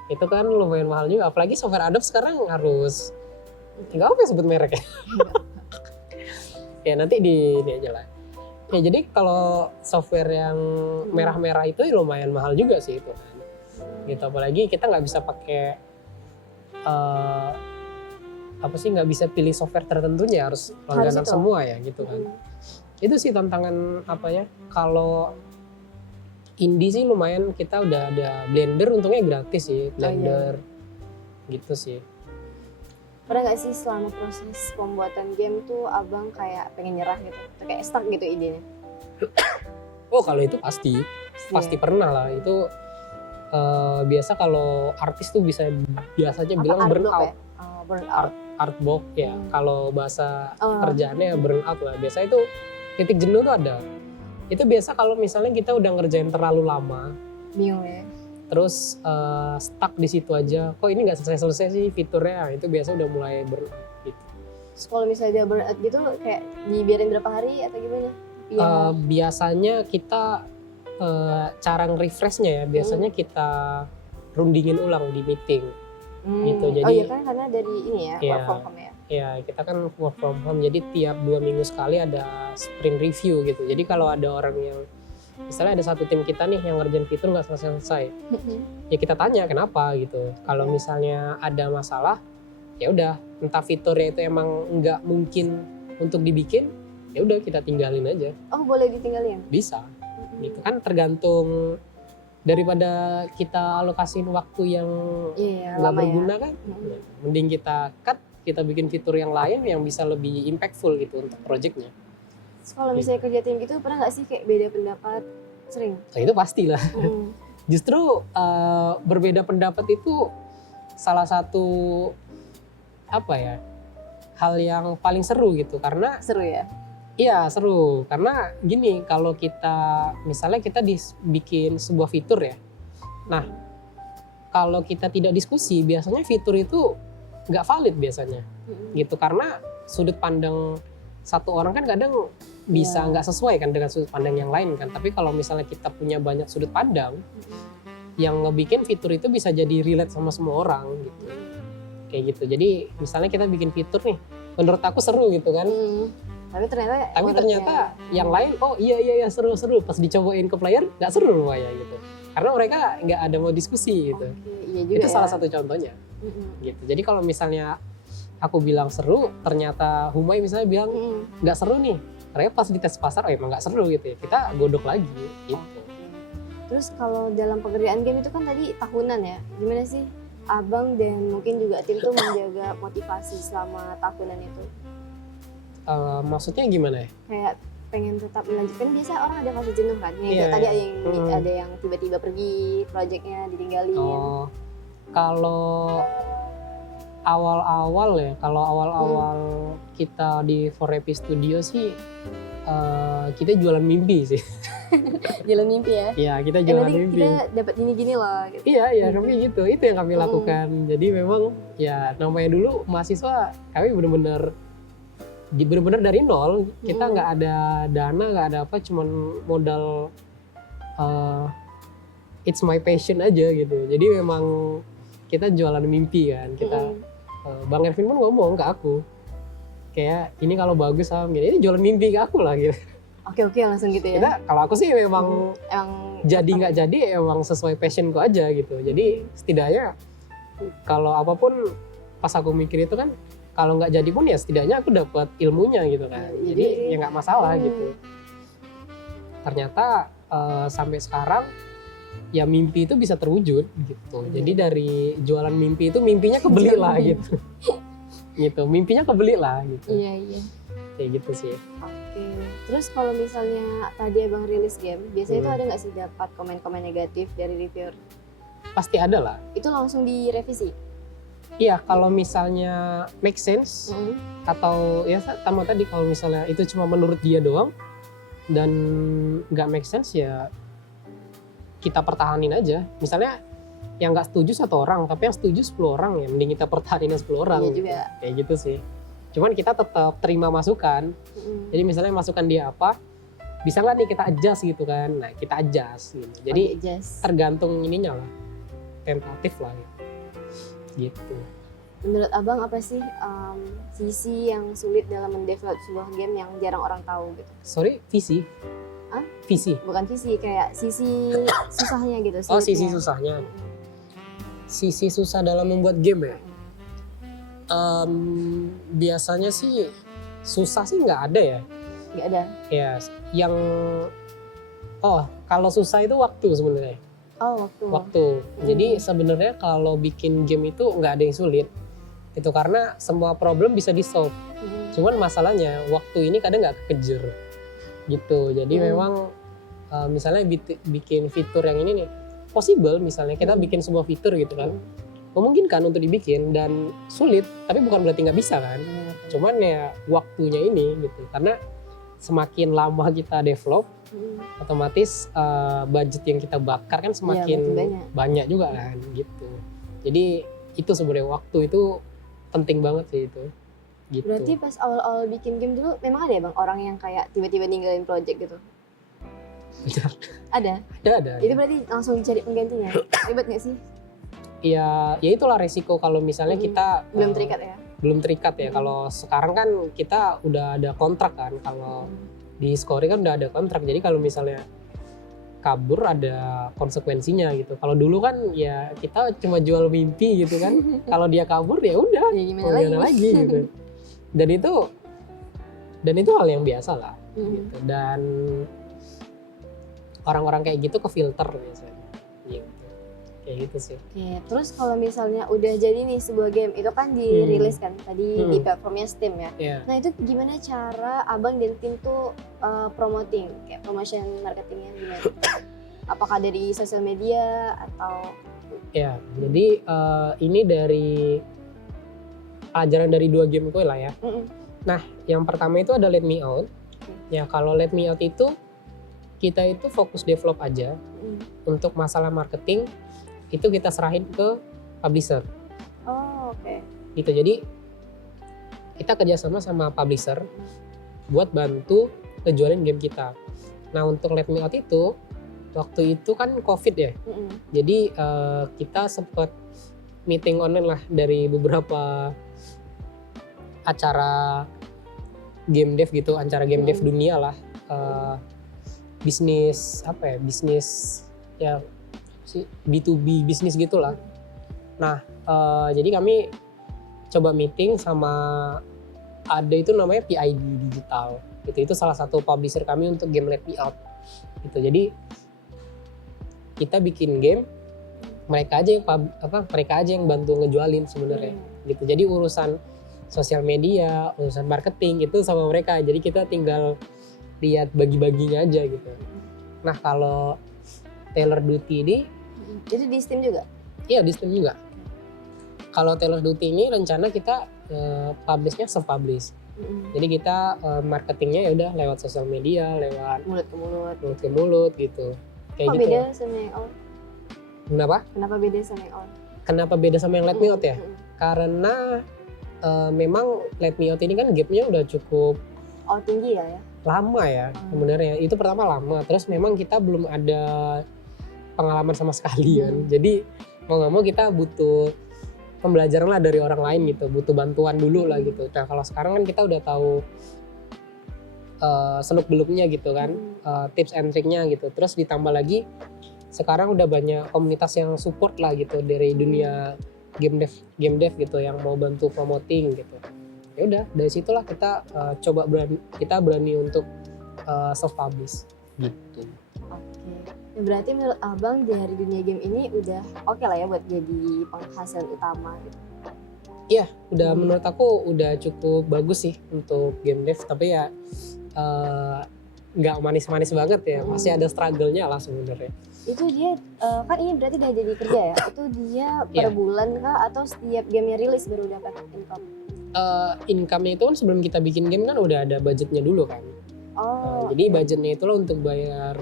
itu kan lumayan mahal juga. Apalagi software Adobe sekarang harus, nggak apa ya sebut mereknya. Ya nanti ini aja lah. Ya jadi kalau software yang merah-merah itu lumayan mahal juga sih itu kan. Gitu, apalagi kita nggak bisa pakai nggak bisa pilih software tertentunya, harus langganan itu. semua ya gitu kan. Itu sih tantangan apa ya. Kalau indie sih lumayan, kita udah ada Blender, untungnya gratis sih Blender. Gitu sih. Pernah nggak sih selama proses pembuatan game tuh abang kayak pengen nyerah gitu? Atau kayak stuck gitu idenya? Oh kalau itu pasti pernah lah itu. Biasa kalau artis tuh biasanya bilang Art burn block out. ya? Burn out. Art block ya, kalau bahasa kerjaannya burn out lah. Biasa itu titik jenuh tuh ada. Itu biasa kalau misalnya kita udah ngerjain terlalu lama, Bingung ya? terus stuck di situ aja. Kok ini nggak selesai sih fiturnya? Itu biasa udah mulai burn out gitu. Terus kalau misalnya dia burn out gitu kayak dibiarin berapa hari atau gimana? Biasanya kita cara nge-refreshnya ya, biasanya kita rundingin ulang di meeting. Gitu, jadi oh iya kan karena dari ini ya, Iya. work from home ya. Ya kita kan work from home, jadi tiap 2 minggu sekali ada sprint review gitu. Jadi kalau ada orang yang, misalnya ada satu tim kita nih yang ngerjain fitur nggak selesai, ya kita tanya kenapa gitu. Kalau misalnya ada masalah, ya udah, entah fiturnya itu emang nggak mungkin untuk dibikin, ya udah kita tinggalin aja. Oh boleh ditinggalin? Bisa, gitu kan, tergantung daripada kita alokasiin waktu yang Iya, nggak lama berguna ya. kan, mending kita cut, kita bikin fitur yang lain yang bisa lebih impactful gitu untuk projectnya. Terus kalau misalnya kerja tim gitu pernah nggak sih kayak beda pendapat? Sering? Nah, itu pastilah. Justru berbeda pendapat itu salah satu apa ya, hal yang paling seru gitu, karena Seru ya? iya seru, karena gini, kalau kita misalnya kita bikin sebuah fitur ya, nah kalau kita tidak diskusi biasanya fitur itu nggak valid biasanya gitu, karena sudut pandang satu orang kan kadang bisa nggak sesuai kan dengan sudut pandang yang lain kan. Tapi kalau misalnya kita punya banyak sudut pandang, yang ngebikin fitur itu bisa jadi relate sama semua orang gitu, kayak gitu. Jadi misalnya kita bikin fitur nih, menurut aku seru gitu kan, Tapi ternyata yang lain oh iya seru pas dicobain ke player nggak seru rupanya gitu. Karena mereka nggak ada mau diskusi gitu. Iya juga Itu salah satu contohnya. Gitu. Jadi kalau misalnya aku bilang seru, ternyata Humay misalnya bilang nggak seru nih. Ternyata pas dites pasar, emang nggak seru gitu ya. Kita godok lagi gitu. Terus kalau dalam pekerjaan game itu kan tadi tahunan ya. Gimana sih Abang dan mungkin juga tim tuh menjaga motivasi selama tahunan itu? Maksudnya gimana ya? Kayak pengen tetap melanjutkan, biasa orang ada fase jenuh kan. Kayak tadi ada yang tiba-tiba pergi, proyeknya ditinggalin. Oh, kalau awal-awal kita di 4AP Studio sih kita jualan mimpi sih. Jualan mimpi ya? Iya, kita jualan mimpi. Kita dapat gini-gini loh. Gitu. Iya, kami gitu. Itu yang kami lakukan. Jadi memang ya namanya dulu mahasiswa, kami benar-benar dari nol. Kita nggak ada dana, nggak ada apa, cuman modal it's my passion aja gitu. Jadi memang kita jualan mimpi kan. Kita Bang Ervin pun ngomong ke aku, kayak ini kalau bagus sama gini, ini jualan mimpi ke aku lah gitu. Oke langsung gitu ya. Kalau aku sih memang jadi nggak jadi emang sesuai passionku aja gitu. Jadi setidaknya kalau apapun pas aku mikir itu kan, kalau nggak jadi pun ya setidaknya aku dapat ilmunya gitu kan. Jadi ya nggak masalah gitu. Ternyata sampai sekarang ya mimpi itu bisa terwujud gitu. Jadi dari jualan mimpi itu mimpinya kebeli lah gitu. Gitu, mimpinya kebeli lah gitu. Iya. Kayak gitu sih. Oke. Terus kalau misalnya tadi Abang rilis game, biasanya itu ada nggak sih dapat komen-komen negatif dari reviewer? Pasti ada lah. Itu langsung direvisi? Iya, kalau misalnya make sense atau ya sama tadi kalau misalnya itu cuma menurut dia doang dan nggak make sense ya kita pertahanin aja. Misalnya yang nggak setuju 1 orang, tapi yang setuju 10 orang ya mending kita pertahanin 10 orang. Iya gitu. juga. Kayak gitu sih. Cuman kita tetap terima masukan. Jadi misalnya masukan dia apa, bisa nggak nih kita adjust gitu kan? Nah kita adjust gitu. Jadi tergantung ininya lah, tentatif lah gitu. Menurut Abang apa sih sisi yang sulit dalam mendevelop sebuah game yang jarang orang tahu gitu? Sorry, visi? Visi? Bukan visi, kayak sisi susahnya gitu. Oh sisi susahnya. Sisi susah dalam membuat game ya? Biasanya sih susah sih nggak ada ya. Nggak ada. Ya, kalau susah itu waktu sebenarnya. Oh, waktu. Jadi sebenarnya kalau bikin game itu nggak ada yang sulit. Itu karena semua problem bisa di-solve. Cuman masalahnya waktu ini kadang nggak kekejar. Gitu. Jadi memang misalnya bikin fitur yang ini nih, possible misalnya kita bikin sebuah fitur gitu kan. Memungkinkan untuk dibikin dan sulit, tapi bukan berarti nggak bisa kan. Cuman ya waktunya ini gitu, karena semakin lama kita develop, otomatis budget yang kita bakar kan semakin banyak juga kan gitu. Jadi itu sebenarnya waktu itu penting banget sih itu. Gitu. Berarti pas awal-awal bikin game dulu memang ada ya Bang orang yang kayak tiba-tiba ninggalin project gitu? Ada. Itu berarti langsung cari penggantinya. Ribet nggak sih? Ya itulah resiko kalau misalnya kita belum terikat ya. Belum terikat ya. Kalau sekarang kan kita udah ada kontrak kan. Kalau di Scory kan udah ada kontrak. Jadi kalau misalnya kabur ada konsekuensinya gitu. Kalau dulu kan ya kita cuma jual mimpi gitu kan. Kalau dia kabur ya udah. Ya gimana lagi gitu. Dan itu hal yang biasa lah. Gitu. Dan orang-orang kayak gitu kefilter biasanya. Gitu. Kayak gitu sih. Oke, terus kalau misalnya udah jadi nih sebuah game, itu kan dirilis kan tadi di platformnya Steam ya. Nah itu gimana cara Abang dan tim tuh promoting, kayak promotion marketingnya gimana? Apakah dari sosial media atau? Ya, jadi ini dari pelajaran dari 2 game gue lah ya. Nah, yang pertama itu ada Let Me Out. Ya kalau Let Me Out itu kita itu fokus develop aja. Untuk masalah marketing itu kita serahin ke publisher. Oh, oke. Gitu, jadi kita kerjasama sama publisher buat bantu ngejualin game kita. Nah untuk Let Me Out itu, waktu itu kan COVID ya, jadi kita sempat meeting online lah dari beberapa acara game dev gitu, antara game dev dunia lah, bisnis apa ya, bisnis ya si B2B bisnis gitulah. Nah jadi kami coba meeting sama ada itu namanya PID Digital gitu, itu salah satu publisher kami untuk game Let Me Out gitu. Jadi kita bikin game, mereka aja yang bantu ngejualin sebenarnya gitu. Jadi urusan sosial media, urusan marketing itu sama mereka, jadi kita tinggal lihat bagi-baginya aja gitu. Nah kalau Taylor Duty ini Itu di Steam juga? iya di Steam juga. Kalau Taylor Duty ini rencana kita publishnya self-publish. Jadi kita marketingnya ya udah lewat sosial media, lewat Mulut ke mulut. mulut gitu. Kayak Kok gitu. beda sama yang awal? Kenapa? Kenapa beda sama yang awal? Kenapa beda sama yang Let Me Out ya? Karena memang Let Me Out ini kan gapnya udah cukup Oh tinggi ya? lama ya sebenarnya. Itu pertama lama, terus memang kita belum ada pengalaman sama sekali kan. Jadi mau nggak mau kita butuh pembelajaran lah dari orang lain gitu, butuh bantuan dulu lah gitu. Nah kalau sekarang kan kita udah tahu seluk beluknya gitu kan, tips and triknya gitu. Terus ditambah lagi sekarang udah banyak komunitas yang support lah gitu dari dunia game dev gitu, yang mau bantu promoting gitu. Ya udah dari situlah kita berani untuk self publish gitu. Oke. Ya berarti menurut abang dari dunia game ini udah oke lah ya buat jadi penghasilan utama gitu. Iya, udah menurut aku udah cukup bagus sih untuk game dev, tapi ya nggak manis-manis banget ya, masih ada struggle-nya lah sebenarnya. Itu dia kan ini berarti udah jadi kerja ya? Itu dia per bulan kah atau setiap gamenya rilis baru dapat income? Income-nya itu kan sebelum kita bikin game kan udah ada budgetnya dulu kan. Jadi budgetnya itulah untuk bayar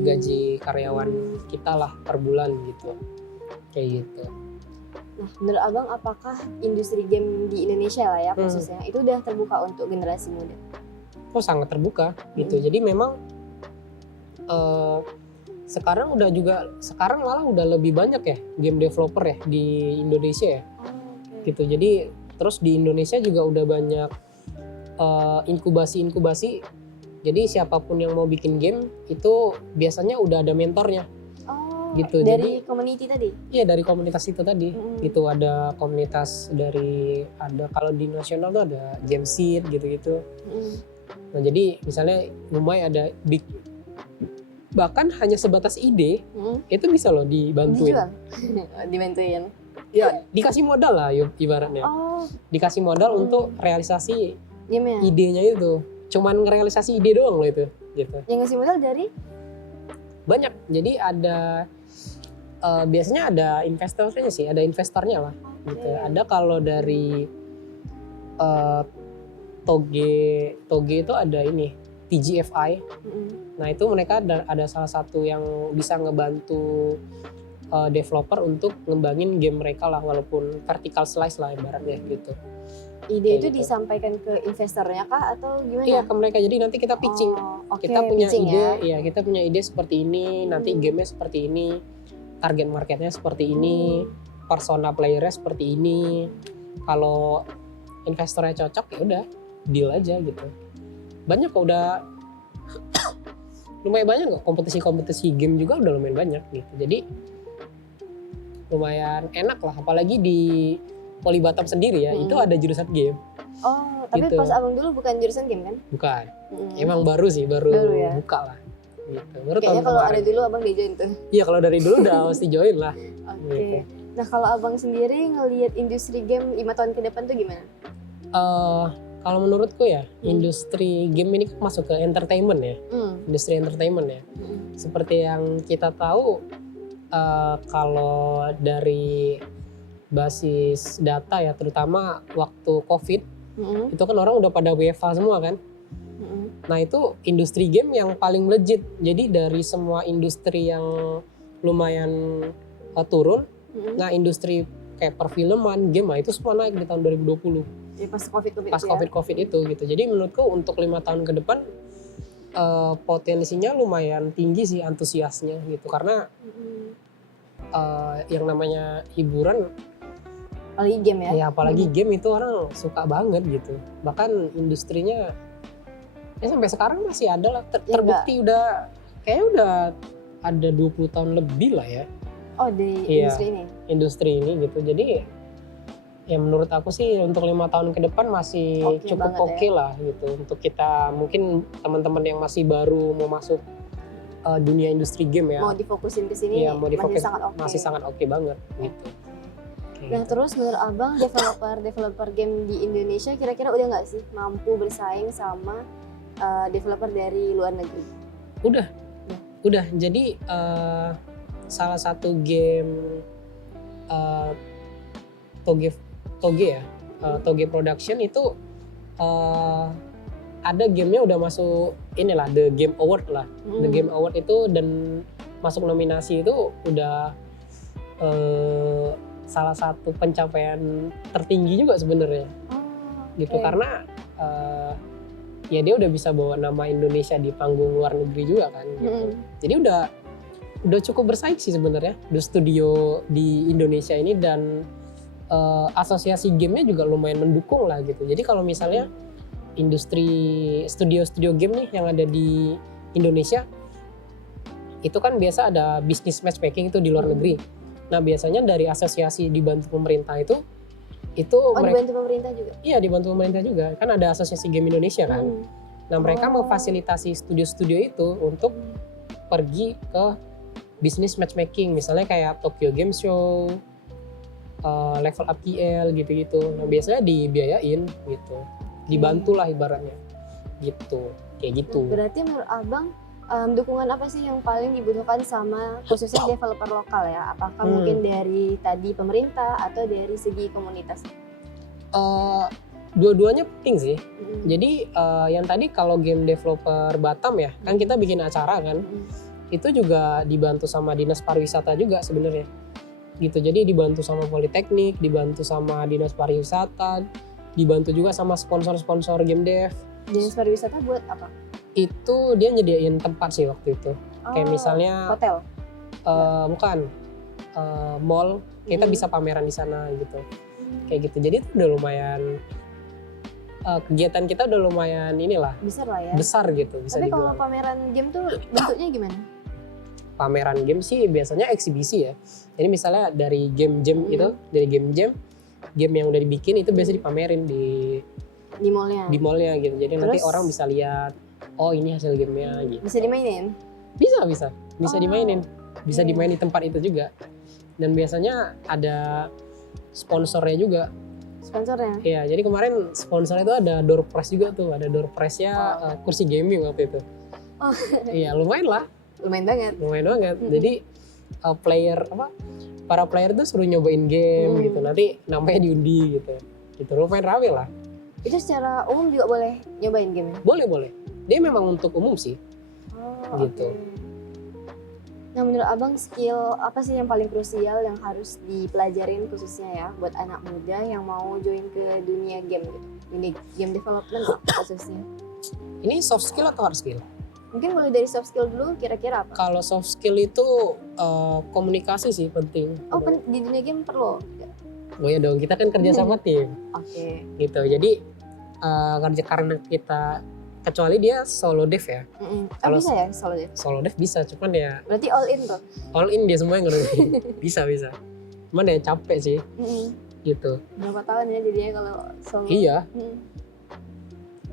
gaji karyawan kita lah per bulan gitu, kayak gitu. Nah menurut abang apakah industri game di Indonesia lah ya khususnya itu udah terbuka untuk generasi muda? Oh sangat terbuka gitu. Jadi memang sekarang malah udah lebih banyak ya game developer ya di Indonesia ya. Gitu. Jadi terus di Indonesia juga udah banyak inkubasi. Jadi siapapun yang mau bikin game itu biasanya udah ada mentornya. Gitu. Dari Jadi community tadi? Iya dari komunitas itu tadi. Gitu ada komunitas kalau di nasional tuh ada Jamseed gitu-gitu. Nah jadi misalnya lumayan ada bahkan hanya sebatas ide itu bisa loh dibantuin. Dijual? Dibantuin? Ya dikasih modal lah ibaratnya. Dikasih modal untuk realisasi idenya itu. Cuman ngerealisasi ide doang loh itu. Gitu. Yang ngasih modal dari? Banyak. Jadi ada biasanya ada investornya sih, ada investornya lah. Gitu. Ada kalau dari Toge itu ada ini TGFI. Nah itu mereka ada salah satu yang bisa ngebantu developer untuk ngembangin game mereka lah, walaupun vertical slice lah ibaratnya gitu. Ide itu disampaikan ke investornya kah atau gimana? Iya ke mereka, jadi nanti kita pitching. Kita punya ide, ya kita punya ide seperti ini, nanti gamenya seperti ini, target marketnya seperti ini, persona playernya seperti ini. Kalau investornya cocok ya udah deal aja gitu. Banyak kok udah lumayan banyak kok, kompetisi game juga udah lumayan banyak gitu. Jadi lumayan enak lah, apalagi di Poli Batam sendiri ya, itu ada jurusan game. Tapi gitu. pas abang dulu bukan jurusan game kan? Bukan. Emang baru ya? buka lah. Gitu. Baru kayaknya kalau ada dulu abang di-join tuh. Iya kalau dari dulu udah mesti join lah. Oke. Gitu. Nah kalau abang sendiri ngelihat industri game 5 tahun ke depan tuh gimana? Kalau menurutku ya, industri game ini kan masuk ke entertainment ya, industri entertainment ya. Seperti yang kita tahu, kalau dari basis data ya, terutama waktu COVID, itu kan orang udah pada WFH semua kan. Nah itu industri game yang paling legit. Jadi dari semua industri yang lumayan turun, nah industri kayak perfilman, game, nah itu semua naik di tahun 2020. Ya, pas COVID itu gitu. Jadi menurutku untuk 5 tahun ke depan potensinya lumayan tinggi sih antusiasnya gitu, karena yang namanya hiburan Apalagi game ya. Ya apalagi game itu orang suka banget gitu. Bahkan industrinya ya sampai sekarang masih ada lah. Ya, Terbukti kayaknya udah ada 20 tahun lebih lah ya Oh, di Iya. industri ini. industri ini gitu. Jadi ya menurut aku sih untuk 5 tahun ke depan masih Oke cukup banget ya. oke lah gitu untuk kita, mungkin teman-teman yang masih baru mau masuk dunia industri game ya. Mau difokusin ke sini Iya, mau masih difokus sangat oke. masih sangat oke banget gitu. Kayak Nah gitu. terus menurut abang developer game di Indonesia kira-kira udah nggak sih mampu bersaing sama developer dari luar negeri? Udah. Jadi salah satu game Toge ya, Toge Production itu ada gamenya udah masuk inilah The Game Award lah. The Game Award itu dan masuk nominasi itu udah salah satu pencapaian tertinggi juga sebenarnya gitu, oke. karena ya dia udah bisa bawa nama Indonesia di panggung luar negeri juga kan gitu. Jadi udah cukup bersaing sih sebenarnya di studio di Indonesia ini, dan asosiasi gamenya juga lumayan mendukung lah gitu. Jadi kalau misalnya industri studio game nih yang ada di Indonesia itu kan biasa ada bisnis matchmaking itu di luar negeri. Nah biasanya dari asosiasi dibantu pemerintah itu mereka Dibantu pemerintah juga. iya dibantu pemerintah juga, kan ada asosiasi game Indonesia kan. Nah mereka memfasilitasi studio-studio itu untuk pergi ke bisnis matchmaking, misalnya kayak Tokyo Game Show, Level Up KL gitu-gitu. Nah biasanya dibiayain gitu, dibantu lah ibaratnya gitu, kayak gitu. Berarti menurut abang dukungan apa sih yang paling dibutuhkan sama khususnya developer lokal ya? Apakah mungkin dari tadi pemerintah atau dari segi komunitas? Dua-duanya penting sih. Jadi yang tadi kalau game developer Batam ya, kan kita bikin acara kan, itu juga dibantu sama dinas pariwisata juga sebenarnya. Gitu. Jadi dibantu sama Politeknik, dibantu sama dinas pariwisata, dibantu juga sama sponsor-sponsor game dev. Dinas pariwisata buat apa? Itu dia nyediain tempat sih waktu itu. Kayak misalnya hotel. bukan mall, kita bisa pameran di sana gitu. Kayak gitu. Jadi itu udah lumayan kegiatan kita udah lumayan inilah Besar lah ya. besar gitu, bisa Tapi kalau dibilang. pameran game tuh bentuknya gimana? Pameran game sih biasanya eksibisi ya. Jadi misalnya dari game jam itu, dari game jam, game yang udah dibikin itu biasa dipamerin di mallnya gitu. Jadi nanti Terus? orang bisa lihat, oh ini hasil gamenya gitu. Bisa dimainin? Bisa dimainin, bisa Oke. dimainin di tempat itu juga. Dan biasanya ada sponsornya juga. Sponsornya? Iya, jadi kemarin sponsornya itu ada door prize juga tuh, ada door prize-nya kursi gaming waktu itu. Oh. Iya, lumayan lah. Lumayan banget. Lumayan banget. Jadi para player tuh suruh nyobain game gitu. Nanti namanya diundi gitu. Gitu lumayan rame lah. Itu secara umum juga boleh nyobain game-nya? Boleh. Dia memang untuk umum sih. Gitu. Oke. Nah menurut abang skill apa sih yang paling krusial yang harus dipelajarin khususnya ya buat anak muda yang mau join ke dunia game gitu? Ini game development khususnya. Ini soft skill atau hard skill? Mungkin mulai dari soft skill dulu, kira-kira apa? Kalau soft skill itu komunikasi sih penting. Oh di dunia game perlu? Oh ya dong, kita kan kerja sama tim Oke. gitu. Jadi kerja karena kita, kecuali dia solo dev ya. Kalau Bisa ya solo dev? Solo dev bisa, cuman ya Berarti all in tuh? all in dia semua yang ngerti. bisa. Cuman ya capek sih gitu. Berapa tahun ya jadinya kalau solo? Iya,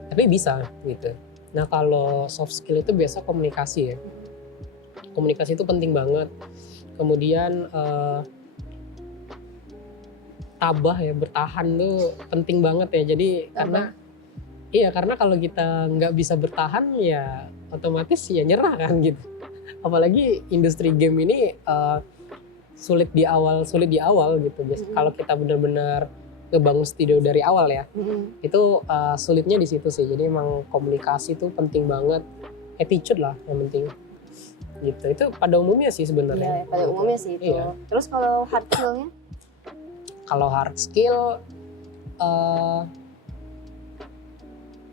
tapi bisa gitu. Nah kalau soft skill itu biasa komunikasi ya. Komunikasi itu penting banget. Kemudian tabah ya, bertahan tuh penting banget ya. Jadi karena kalau kita nggak bisa bertahan ya otomatis ya nyerah kan gitu. Apalagi industri game ini sulit di awal gitu. Kalau kita benar-benar ngebangun studio dari awal ya, itu sulitnya di situ sih. Jadi emang komunikasi tuh penting banget, attitude lah yang penting gitu. Itu pada umumnya sih sebenarnya. Iya, pada umumnya sih itu. Iya. Terus kalau hard skill-nya? Kalau hard skill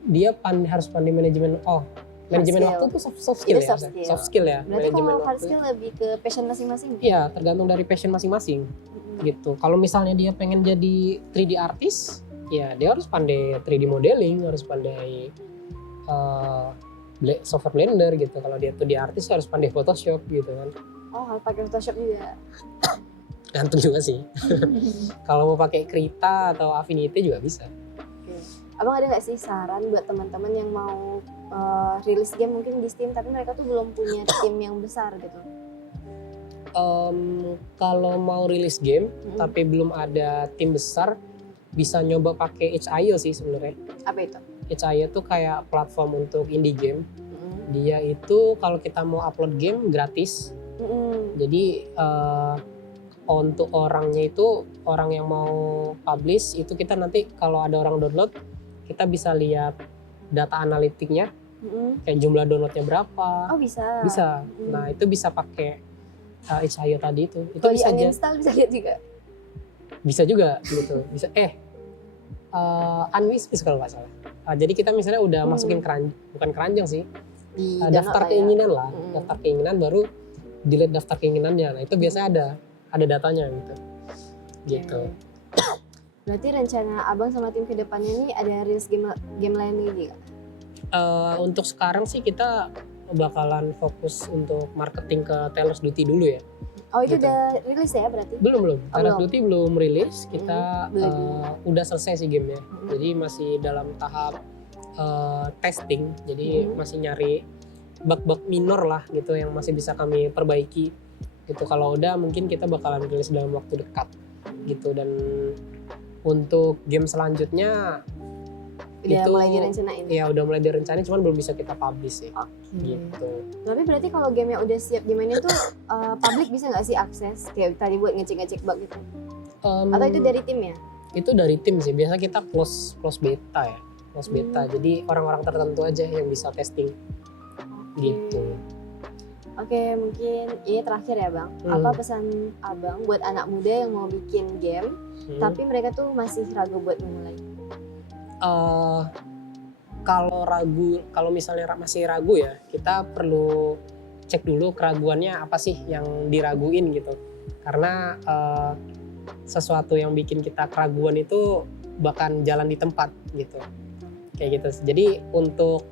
dia harus pandai manajemen Manajemen skill. waktu itu soft skill Itu ya. soft skill. Soft skill ya. Berarti Manajemen kalau hard waktu. skill lebih ke passion masing-masing. Iya, tergantung dari passion masing-masing gitu. Kalau misalnya dia pengen jadi 3D artist, ya dia harus pandai 3D modeling, harus pandai software Blender gitu. Kalau dia tuh di artis harus pandai Photoshop gitu kan. Oh, harus pakai Photoshop juga. Gantung juga sih. Kalau mau pakai Krita atau Affinity juga bisa. Oke. Abang ada nggak sih saran buat teman-teman yang mau rilis game mungkin di Steam tapi mereka tuh belum punya tim yang besar gitu? Kalau mau rilis game tapi belum ada tim besar, bisa nyoba pakai itch.io sih sebenarnya. Apa itu? itch.io tuh kayak platform untuk indie game. Dia itu kalau kita mau upload game gratis. Jadi untuk orangnya itu, orang yang mau publish itu kita nanti kalau ada orang download, kita bisa lihat data analitiknya, kayak jumlah downloadnya berapa. Oh bisa. Bisa. Nah itu bisa pakai itch.io tadi itu. Itu Kalau bisa aja. uninstall bisa lihat juga. Bisa juga gitu. Bisa. Unwishlist kalau nggak salah. Jadi kita misalnya udah masukin bukan keranjang sih. Di Daftar download keinginan lah. Mm. Daftar keinginan baru delete daftar keinginannya. Nah itu biasanya ada datanya gitu. Gitu. Berarti rencana abang sama tim kedepannya nih ada rilis game lain lagi nggak? Untuk sekarang sih kita bakalan fokus untuk marketing ke Call of Duty dulu ya. Oh itu Gitu. udah rilis ya berarti? Belum. Call of belum. Duty belum rilis. Kita Belum. udah selesai sih gamenya. Jadi masih dalam tahap testing. Jadi masih nyari bug-bug minor lah gitu yang masih bisa kami perbaiki. Gitu. Kalau udah mungkin kita bakalan rilis dalam waktu dekat gitu. Dan untuk game selanjutnya Udah itu mulai direncanain? ya udah mulai direncanain, cuman belum bisa kita publish sih. Gitu. Tapi berarti kalau game yang udah siap dimainin tuh publik bisa nggak sih akses? Kayak tadi buat ngecek-ngecek bug gitu? Atau itu dari tim ya? Itu dari tim sih. Biasa kita close beta ya. Close beta. Jadi orang-orang tertentu aja yang bisa testing. Gitu. Oke, mungkin ini terakhir ya Bang. Apa pesan Abang buat anak muda yang mau bikin game tapi mereka tuh masih ragu buat memulai? Kalau misalnya masih ragu ya, kita perlu cek dulu keraguannya apa sih yang diraguin gitu. Karena sesuatu yang bikin kita keraguan itu bahkan jalan di tempat gitu. Kayak gitu. Jadi untuk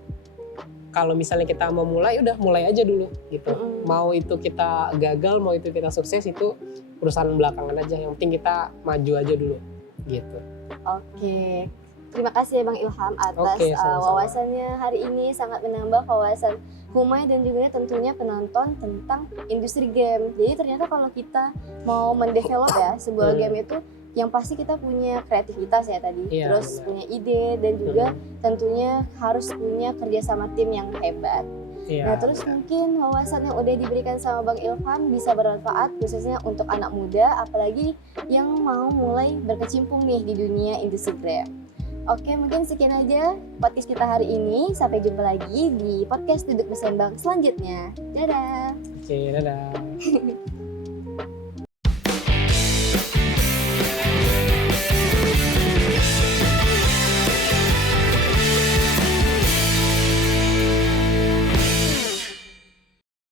kalau misalnya kita mau mulai, udah mulai aja dulu gitu. Mau itu kita gagal, mau itu kita sukses, itu urusan belakangan aja. Yang penting kita maju aja dulu gitu. Oke. Terima kasih ya Bang Ilham atas sama-sama. wawasannya hari ini, sangat menambah wawasan Humay dan juga tentunya penonton tentang industri game. Jadi ternyata kalau kita mau mendevelop ya sebuah game itu yang pasti kita punya kreativitas ya tadi, terus benar. punya ide dan juga tentunya harus punya kerjasama tim yang hebat. Nah terus mungkin wawasan yang udah diberikan sama Bang Ilham bisa bermanfaat khususnya untuk anak muda apalagi yang mau mulai berkecimpung nih di dunia industri game. Oke, mungkin sekian aja podcast kita hari ini. Sampai jumpa lagi di podcast Duduk Bersembang selanjutnya. Dadah! Oke, dadah.